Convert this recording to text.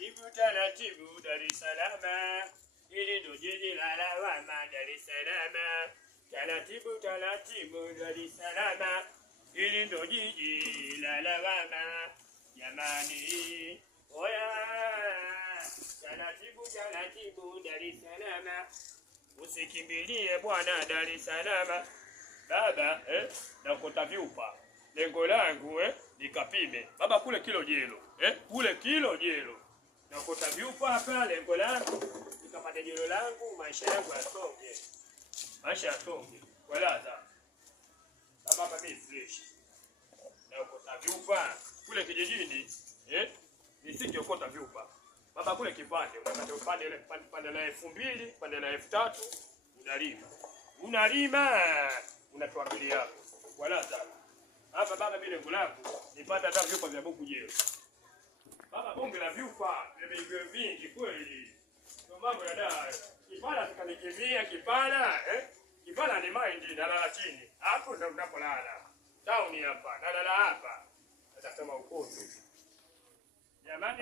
Taratibu taratibu Dar es Salaam, hili ndo jiji la lawama Dar es Salaam. Taratibu taratibu Dar es Salaam, hili ndo jiji la lawama. Jamani, oya, taratibu taratibu Dar es Salaam, usikimbilie bwana Dar es Salaam. Baba, nakota vyupa. Lengo langu nikapime. Baba kule kilo jelo. Kule kilo jelo. Nakota vyupa hapa, lengo langu nikapata jelo langu, maisha yangu yasonge. Maisha yasonge. Walaza. Baba mimi fresh. Nakota vyupa kule kijijini, nisikokota vyupa. Baba kule kipande, unapata upande ile pande la 2000, pande la 3000, unalima. Unalima, unatoa bili yako. Walaza. Hapa baba mimi lengo langu nipata hata vyupa vya buku jelo. Baba bonge la vyupa vimeingia vingi kweli. Ndio mambo ya dawa. Kipala tukanikimbia kipala, Kipala ni mind nalala chini. Hapo ndo unapolala. Town hapa, nalala hapa. Atasema ukoto. Jamani